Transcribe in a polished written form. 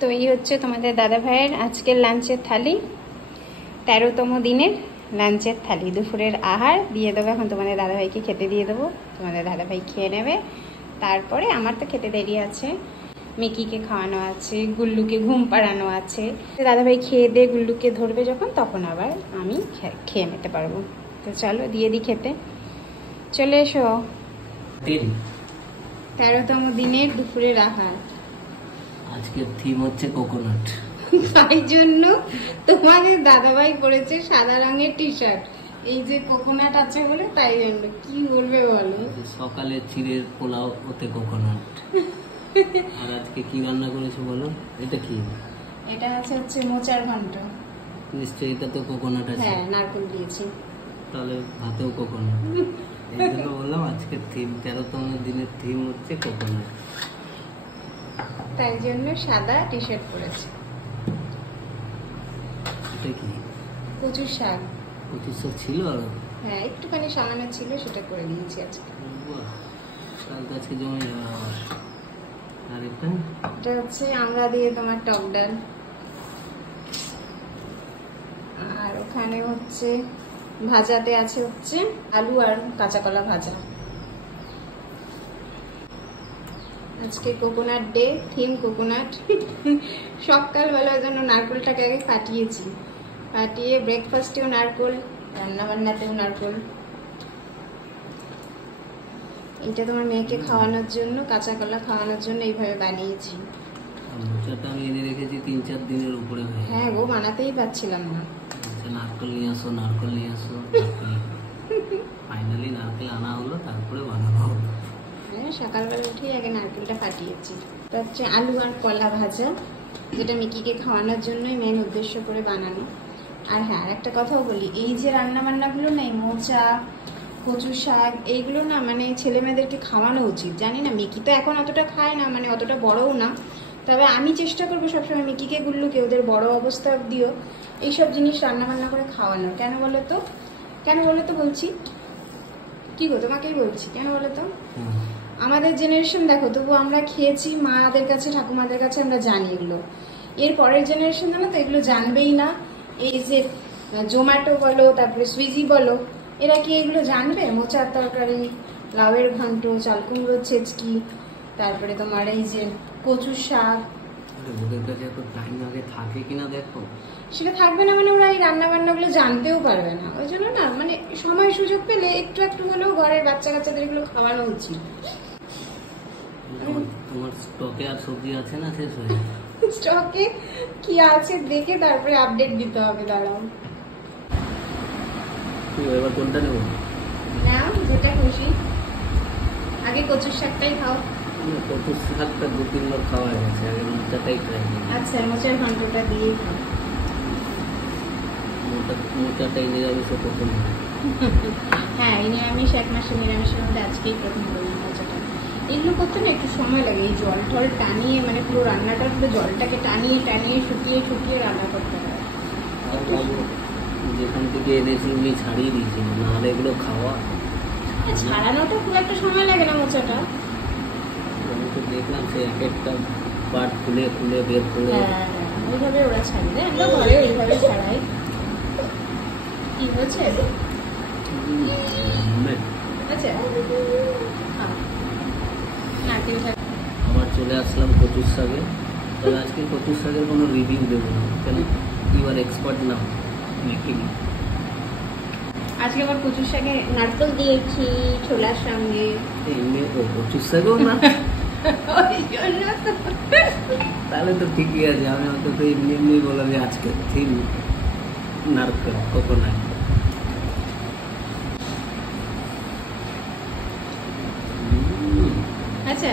তো এই হচ্ছে তোমাদের দাদা ভাইয়ের আজকের লাঞ্চের থালি, 13তম দিনের লাঞ্চের থালি। দুপুরের আহার দিয়ে দেবো এখন তোমাদের দাদাভাইকে খেতে দিয়ে দেবো, তোমাদের দাদাভাই খেয়ে নেবে। তারপরে আমার তো খেতে দেরি আছে, মিকিকে খাওয়ানো আছে, গুল্লুকে ঘুম পাড়ানো আছে। দাদাভাই খেয়ে দিয়ে গুল্লুকে ধরবে যখন, তখন আবার আমি খেয়ে নিতে পারবো। তো চলো দিয়ে দিই খেতে, চলে এসো। 13তম দিনের দুপুরের আহার। আজকের থিম হচ্ছে কোকোনাট, তাই জন্য তোমাদের দাদাভাই পরেছে সাদা রঙের টি শার্ট, এই যে কোকোনাট আছে বলে, তাই জন্য। কি বলবে বলো? সকালে চিড়ের পোলাও ওতে কোকোনাট। আর আজকে কি রান্না করেছো বলো? এটা কি? এটা হচ্ছে মোচার ঘন্ট। নিশ্চয়ই এটা তো কোকোনাট আছে। হ্যাঁ, নারকেল দিয়েছি। তাহলে ভাতেও কোকোনাট। এই জন্য বললাম আজকের থিম, 13তম দিনের থিম হচ্ছে কোকোনাট। তাই জন্য সাদা টি শার্ট পরেছে। এটা কি? কচুর শাক। কচুর শাক ছিল? আর হ্যাঁ, একটুখানি সামান্য ছিল, সেটা করে দিয়েছি আজকে। কালকে আজকে জমে যাবে আবার। আর এটা হচ্ছে আমরা দিয়ে তোমার টক ডাল। আর ওখানে হচ্ছে ভাজাতে আছে হচ্ছে আলু আর কাঁচা কলা ভাজা। আজকে কোকোনাট ডে, থিম কোকোনাট। সকালবেলার জন্য নারকেলটাকে আগে ফাটিয়েছি, ফাটিয়ে ব্রেকফাস্টেও নারকেল, রান্না বান্নাতেও নারকেল। এটা তোমার মেয়েকে খাওয়ানোর জন্য, কাঁচা কলা খাওয়ানোর জন্য এইভাবে বানিয়েছি। মোচাটা আমি এনে রেখেছি 3-4 দিনের উপরে হয়ে। হ্যাঁ গো, বানাতেই পারছিলাম না। নারকেল নিয়ে আসো, নারকেল নিয়ে আসো। ফাইনালি নারকেল আনা হলো, তারপরে বানানো হলো। হ্যাঁ, সকালবেলা উঠেই আগে নারকেলটা ফাটিয়েছি। তা হচ্ছে আলু আর কলা ভাজা, যেটা মিকিকে খাওয়ানোর জন্যই মেন উদ্দেশ্য করে বানানো। আর হ্যাঁ, একটা কথাও বলি, এই যে রান্না বান্নাগুলো নেই, মোচা, কচু শাক, এইগুলো না মানে ছেলে মেয়েদেরকে খাওয়ানো উচিত। জানি না, মিকি তো এখন অতটা খায় না, মানে অতটা বড়ও না। তবে আমি চেষ্টা করবো সবসময় মিকিকে গুল্লুকে ওদের বড় অবস্থা অব্দিও এইসব জিনিস রান্না বান্না করে খাওয়ানোর। কেন বলো তো বলছি, কি গো তোমাকেই বলছি, কেন বলো তো? আমাদের জেনারেশন দেখো, তবু আমরা খেয়েছি মাদের কাছে, ঠাকুমাদের কাছে, আমরা জানি এগুলো। এর পরের জেনারেশন জানো তো এগুলো জানবেই না। এই যে জোম্যাটো বলো, তারপরে সুইগি বলো, এরা কি এগুলো জানবে? মোচার তরকারি, লাউয়ের ঘন্ট, চাল কুমড়োর ছেচকি, তারপরে তোমার এই যে কচুর শাক। ওদের কাছে এত টাইম আগে থাকে কিনা দেখো। সেটা থাকবে না মানে ওরা এই রান্না বান্নাগুলো জানতেও পারবে না। ওই জন্য না মানে সময় সুযোগ পেলে একটু একটু হলেও ঘরের বাচ্চা কাচ্চাদের এগুলো খাওয়ানো উচিত। তোমার স্টকে আর সবজি আছে না শেষ হয়ে? স্টকে কি আছে দেখে তারপরে আপডেট দিতে হবে, দাঁড়াও। এবার কোনটা নেবো? না, যেটা খুশি। আগে কচুর শাকটাই খাও। কচুর শাকটা 2-3 বার খাওয়া গেছে, আগে মোচাটাই খাই। আচ্ছা, মোচার ঘন্টটা দিয়ে খাও। মোচাটাই নিরামিষ প্রথম। হ্যাঁ, এই নিরামিষ, 1 মাসে নিরামিষের মধ্যে আজকেই প্রথম করলাম মোচাটা। এগুলো করতে না একটু সময় লাগে, এই জল টল টানিয়ে, মানে পুরো রান্নাটা পুরো জলটাকে টানিয়ে টানিয়ে শুকিয়ে শুকিয়ে রান্না করতে হয়। যেখান থেকে এনেছি উনি ছাড়িয়ে দিয়েছিল, নাহলে এগুলো খাওয়া। ছাড়ানোটা খুব একটা সময় লাগে না মোচাটা। আমি তো দেখলাম সে এক একটা পার্ট খুলে খুলে বের করে। হ্যাঁ, ওইভাবে ওরা ছাড়ি দেয়, আমরা ঘরে ওইভাবে ছাড়াই। কি হয়েছে? আচ্ছা, আবার চলে আসলাম কচুর শাকে। তবে আজকে কচুর শাকের কোনো রিভিউ দেবো না, কেন ইউ আর এক্সপার্ট না। আজকে আবার কচুর শাকে নারকেল দিয়েছি ছোলার সঙ্গে। এমনি কচুর শাকও না, তাহলে তো ঠিকই আছে। আমি হয়তো তো এমনি এমনি বললাম যে আজকে থিম নারকেল কোকোনাট। আচ্ছা,